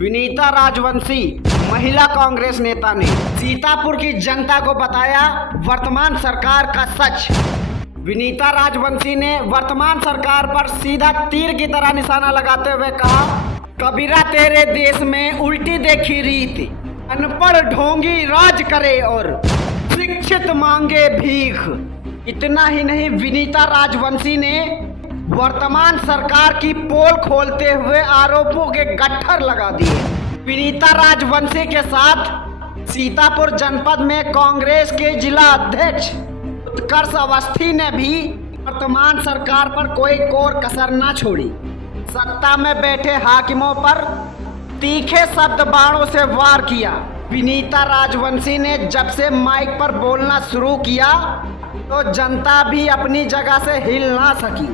विनीता राजवंशी महिला कांग्रेस नेता ने सीतापुर की जनता को बताया वर्तमान सरकार का सच। विनीता राजवंशी ने वर्तमान सरकार पर सीधा तीर की तरह निशाना लगाते हुए कहा, कबीरा तेरे देश में उल्टी देखी रीत, अनपढ़ ढोंगी राज करे और शिक्षित मांगे भीख। इतना ही नहीं, विनीता राजवंशी ने वर्तमान सरकार की पोल खोलते हुए आरोपों के गट्ठर लगा दिए। विनीता राजवंशी के साथ सीतापुर जनपद में कांग्रेस के जिला अध्यक्ष उत्कर्ष अवस्थी ने भी वर्तमान सरकार पर कोई कोर कसर न छोड़ी। सत्ता में बैठे हाकिमों पर तीखे शब्द बाणों से वार किया। विनीता राजवंशी ने जब से माइक पर बोलना शुरू किया तो जनता भी अपनी जगह से हिल ना सकी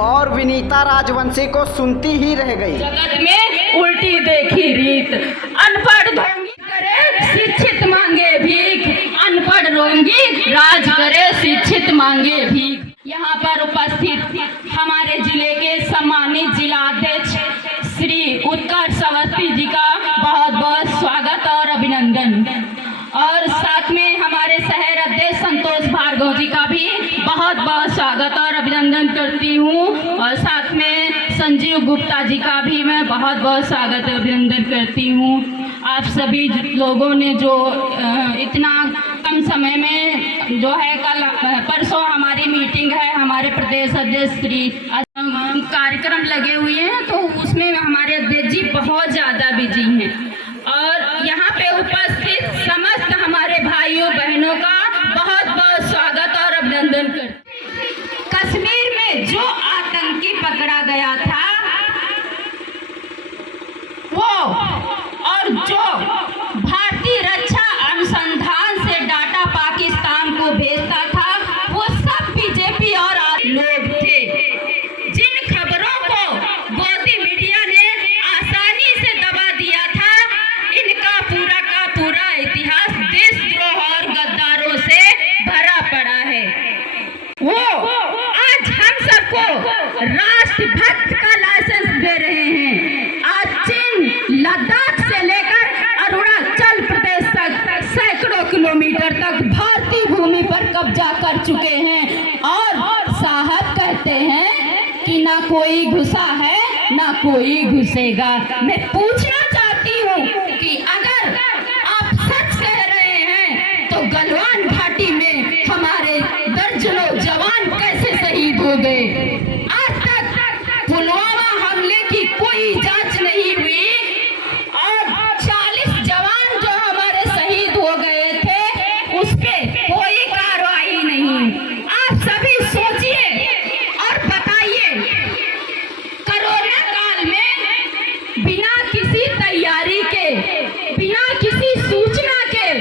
और विनीता राजवंशी को सुनती ही रह गई। जगत में उल्टी देखी रीत, अनपढ़ ढोंगी करे शिक्षित मांगे भीख, अनपढ़ ढोंगी राज करे शिक्षित मांगे भीख। यहाँ पर उपस्थित हमारे जिले के सम्मानित जिलाध्यक्ष श्री उत्कर्ष अवस्थी जी का बहुत बहुत स्वागत और अभिनंदन, और साथ में हमारे शहर अध्यक्ष संतोष भार्गव जी का भी बहुत बहुत स्वागत और अभिनंदन करती हूँ, और साथ में संजीव गुप्ता जी का भी मैं बहुत बहुत स्वागत और अभिनंदन करती हूँ। आप सभी लोगों ने जो इतना कम समय में जो है, कल परसों हमारी मीटिंग है, हमारे प्रदेश अध्यक्ष श्री कार्यक्रम लगे हुए हैं, तो उसमें हमारे अध्यक्ष जी बहुत ज़्यादा बिजी हैं, और यहाँ पे उपस्थित समस्त हमारे भाइयों बहनों का बहुत बहुत स्वागत और अभिनंदन करते। कश्मीर में जो आतंकी पकड़ा गया था वो, और जो भारतीय रक्षा अनुसंधान से डाटा पाकिस्तान को भेजता था, वो सब बीजेपी और लोग थे। जिन खबरों को गोदी मीडिया ने आसानी से दबा दिया था, इनका पूरा का पूरा इतिहास देशद्रोह और गद्दारों से भरा पड़ा है। वो आज हम सबको राष्ट्रभक्त का लाइसेंस दे रहे हैं। आज चीन लद्दाख से लेकर अरुणाचल प्रदेश तक सैकड़ों किलोमीटर तक भारतीय भूमि पर कब्जा कर चुके हैं, और साहब कहते हैं कि ना कोई घुसा है ना कोई घुसेगा। मैं पूछना चाहती हूँ कि अगर आप सच कह रहे हैं तो गलवान घाटी में हमारे दर्जनों जवान कैसे शहीद हो गए? आज तक पुलवामा हमले की कोई जांच नहीं हुई, और 40 जवान जो हमारे शहीद हो गए थे उस पे कोई कार्रवाई नहीं। आप सभी सोचिए और बताइए, कोरोना काल में बिना किसी तैयारी के, बिना किसी सूचना के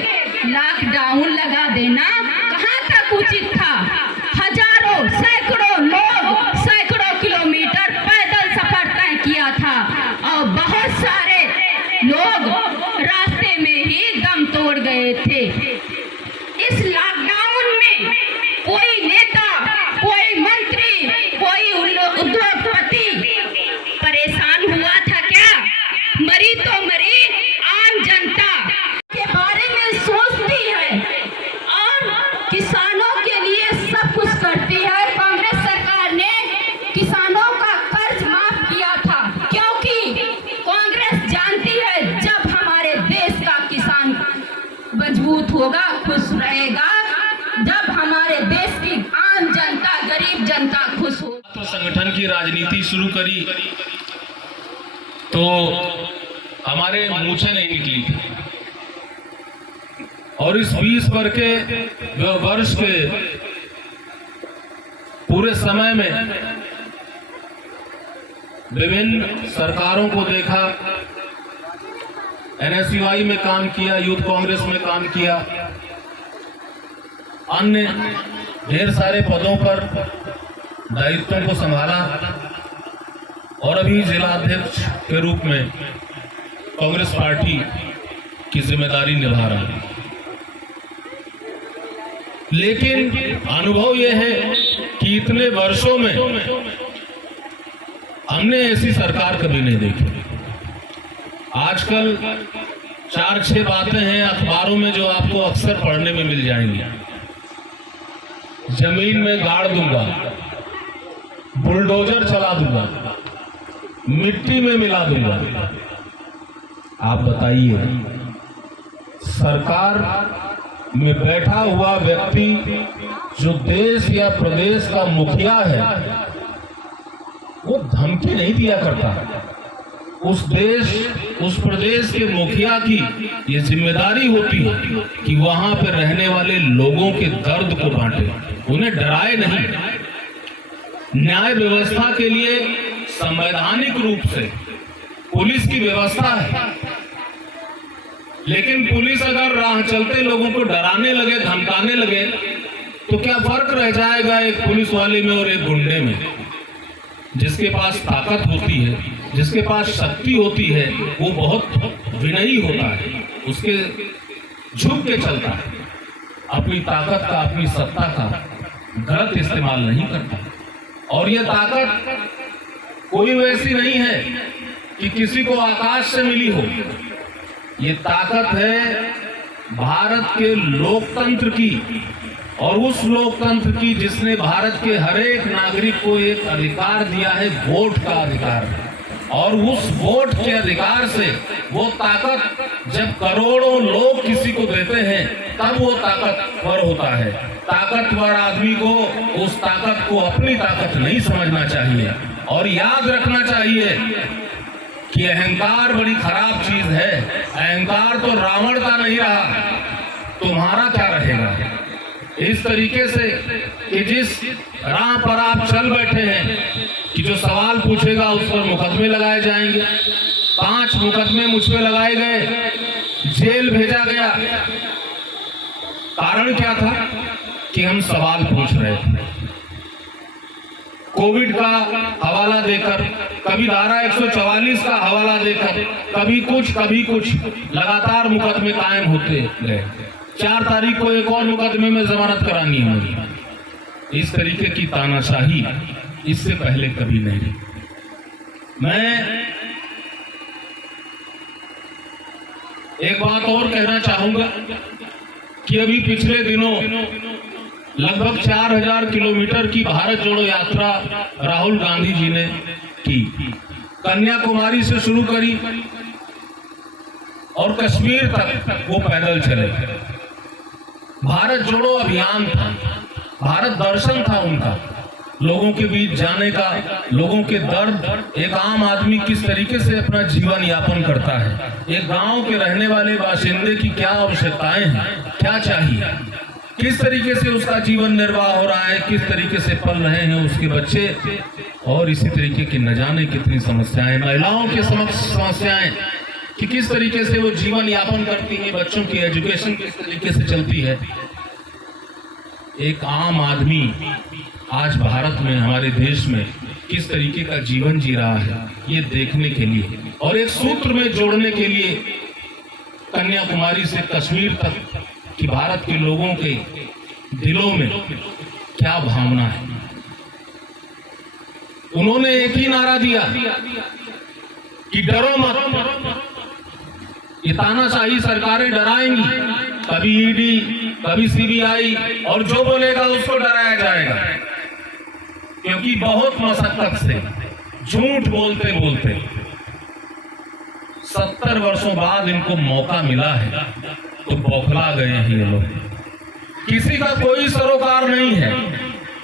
लॉकडाउन लगा देना कहाँ तक उचित था? हजारों सैकड़ों लोग सैकड़ों किलोमीटर पैदल सफर तय किया था, और बहुत सारे लोग रास्ते में ही दम तोड़ गए थे। इस लॉकडाउन में कोई नेता, कोई मंत्री, कोई उद्योगपति परेशान हुआ था क्या? मरी तो मरी आम जनता के बारे में सोचती है और किसानों के लिए सब कुछ करती है। कांग्रेस सरकार ने किसानों का कर्ज माफ किया था, क्योंकि कांग्रेस जानती है जब हमारे देश का किसान मजबूत होगा, खुश रहेगा, जब हमारे देश की आम जनता, गरीब जनता खुश हो। तो संगठन की राजनीति शुरू करी तो हमारे मूछें नहीं निकली, और इस 20 वर्ष के पूरे समय में विभिन्न सरकारों को देखा, NSUI में काम किया, यूथ कांग्रेस में काम किया, अन्य ढेर सारे पदों पर दायित्वों को संभाला, और अभी जिलाध्यक्ष के रूप में कांग्रेस पार्टी की जिम्मेदारी निभा रहा है। लेकिन अनुभव यह है कि इतने वर्षों में हमने ऐसी सरकार कभी नहीं देखी। आजकल 4-6 बातें हैं अखबारों में जो आपको अक्सर पढ़ने में मिल जाएंगी। जमीन में गाड़ दूंगा, बुलडोजर चला दूंगा, मिट्टी में मिला दूंगा। आप बताइए, सरकार में बैठा हुआ व्यक्ति जो देश या प्रदेश का मुखिया है, वो धमकी नहीं दिया करता। उस देश, उस प्रदेश के मुखिया की ये जिम्मेदारी होती है कि वहां पर रहने वाले लोगों के दर्द को बांटे, उन्हें डराए नहीं। न्याय व्यवस्था के लिए संवैधानिक रूप से पुलिस की व्यवस्था है, लेकिन पुलिस अगर राह चलते लोगों को डराने लगे, धमकाने लगे, तो क्या फर्क रह जाएगा एक पुलिस वाले में और एक गुंडे में? जिसके पास ताकत होती है, जिसके पास शक्ति होती है, वो बहुत विनयी होता है, उसके झुक के चलता है, अपनी ताकत का, अपनी सत्ता का गलत इस्तेमाल नहीं करता। और ये ताकत कोई वैसी नहीं है कि किसी को आकाश से मिली हो। ये ताकत है भारत के लोकतंत्र की, और उस लोकतंत्र की जिसने भारत के हर एक नागरिक को एक अधिकार दिया है, वोट का अधिकार। और उस वोट के अधिकार से वो ताकत जब करोड़ों लोग किसी को देते हैं, तब वो ताकतवर होता है। ताकतवर आदमी को उस ताकत को अपनी ताकत नहीं समझना चाहिए, और याद रखना चाहिए कि अहंकार बड़ी खराब चीज है। अहंकार तो रावण का नहीं रहा, तुम्हारा क्या रहेगा? इस तरीके से कि जिस राह पर आप चल बैठे हैं कि जो सवाल पूछेगा उस पर मुकदमे लगाए जाएंगे। 5 मुकदमे मुझ पे लगाए गए, जेल भेजा गया। कारण क्या था? कि हम सवाल पूछ रहे थे। कोविड का हवाला देकर, कभी धारा 144 का हवाला देकर, कभी कुछ लगातार मुकदमे कायम होते गए। 4 तारीख को एक और मुकदमे में जमानत करानी है मुझे। इस तरीके की तानाशाही इससे पहले कभी नहीं। मैं एक बात और कहना चाहूंगा कि अभी पिछले दिनों लगभग 4000 किलोमीटर की भारत जोड़ो यात्रा राहुल गांधी जी ने की। कन्याकुमारी से शुरू करी और कश्मीर तक वो पैदल चले। भारत जोड़ो अभियान था, भारत दर्शन था उनका, लोगों के बीच जाने का, लोगों के दर्द, एक आम आदमी किस तरीके से अपना जीवन यापन करता है, एक गांव के रहने वाले बाशिंदे की क्या आवश्यकताएं हैं, क्या चाहिए, किस तरीके से उसका जीवन निर्वाह हो रहा है, किस तरीके से पल रहे हैं उसके बच्चे, और इसी तरीके की न जाने कितनी समस्याएं, महिलाओं के समक्ष समस्याएं कि किस तरीके से वो जीवन यापन करती है, बच्चों की एजुकेशन किस तरीके से चलती है। एक आम आदमी आज भारत में, हमारे देश में किस तरीके का जीवन जी रहा है, ये देखने के लिए और एक सूत्र में जोड़ने के लिए कन्याकुमारी से कश्मीर तक कि भारत के लोगों के दिलों में क्या भावना है। उन्होंने एक ही नारा दिया कि डरो मत, ये तानाशाही सरकारें डराएंगी, कभी ईडी, कभी सीबीआई, और जो बोलेगा उसको डराया जाएगा, क्योंकि बहुत मशक्कत से झूठ बोलते बोलते 70 वर्षों बाद इनको मौका मिला है, तो बौखला गए हैं ये लोग। किसी का कोई सरोकार नहीं है।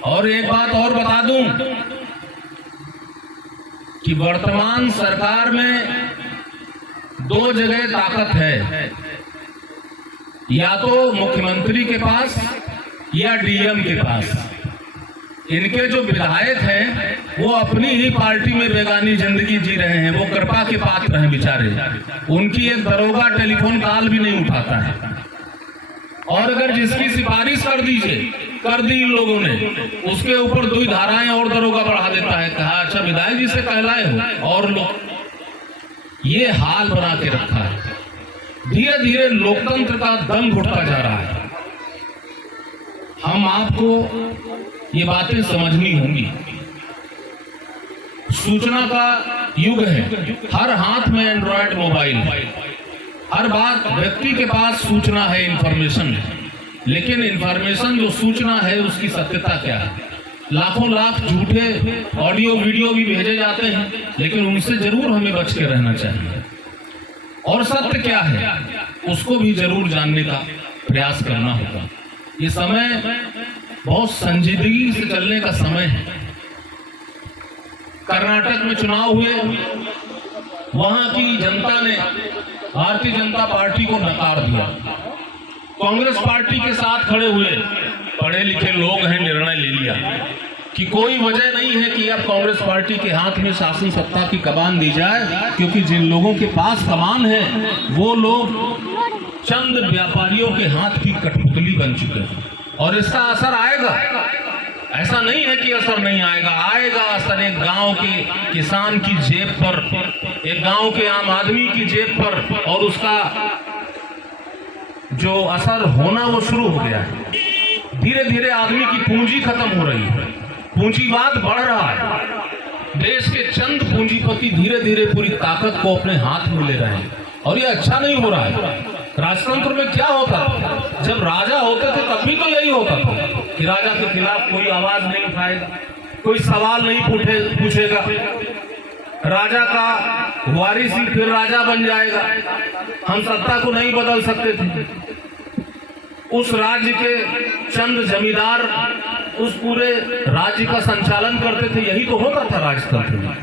और एक बात और बता दूं कि वर्तमान सरकार में 2 जगह ताकत है, या तो मुख्यमंत्री के पास या डीएम के पास। इनके जो विधायक हैं वो अपनी ही पार्टी में बेगानी जिंदगी जी रहे हैं, वो कृपा के पात्र हैं बेचारे। उनकी एक दरोगा टेलीफोन कॉल भी नहीं उठाता है, और अगर जिसकी सिफारिश कर दी इन लोगों ने, उसके ऊपर 2 धाराएं और दरोगा बढ़ा देता है, कहा अच्छा विधायक जी से कहलाए हो, और लोग ये हाल बना के रखा है। धीरे धीरे लोकतंत्र का दम घुटता जा रहा है। हम आपको ये बातें समझनी होंगी। सूचना का युग है, हर हाथ में एंड्रॉयड मोबाइल, हर बात व्यक्ति के पास सूचना है, इंफॉर्मेशन, लेकिन इंफॉर्मेशन जो सूचना है उसकी सत्यता क्या है? लाखों लाख झूठे ऑडियो वीडियो भी भेजे जाते हैं, लेकिन उनसे जरूर हमें बच के रहना चाहिए। और सत्य क्या है उसको भी जरूर जानने का प्रयास करना होगा। ये समय बहुत संजीदगी से चलने का समय है। कर्नाटक में चुनाव हुए, वहां की जनता ने भारतीय जनता पार्टी को नकार दिया। कांग्रेस पार्टी के साथ खड़े हुए पढ़े लिखे लोग हैं, निर्णय ले लिया कि कोई वजह नहीं है कि अब कांग्रेस पार्टी के हाथ में शासन सत्ता की कमान दी जाए, क्योंकि जिन लोगों के पास कमान है वो लोग चंद व्यापारियों के हाथ की कठपुतली बन चुके हैं। और इसका असर आएगा, ऐसा नहीं है कि असर नहीं आएगा, आएगा असर एक गांव के किसान की जेब पर, एक गांव के आम आदमी की जेब पर, और उसका जो असर होना वो शुरू हो गया है। धीरे धीरे आदमी की पूंजी खत्म हो रही है, पूंजीवाद बढ़ रहा है। देश के चंद पूंजीपति धीरे धीरे पूरी ताकत को अपने हाथ में ले रहे हैं, और ये अच्छा नहीं हो रहा है। राजतंत्र में क्या होता था, जब राजा होते थे तब भी तो यही होता था कि राजा के खिलाफ कोई आवाज नहीं उठाएगा, कोई सवाल नहीं पूछेगा, राजा का वारिस ही फिर राजा बन जाएगा, हम सत्ता को नहीं बदल सकते थे। उस राज्य के चंद जमींदार उस पूरे राज्य का संचालन करते थे, यही तो होता था राजतंत्र में।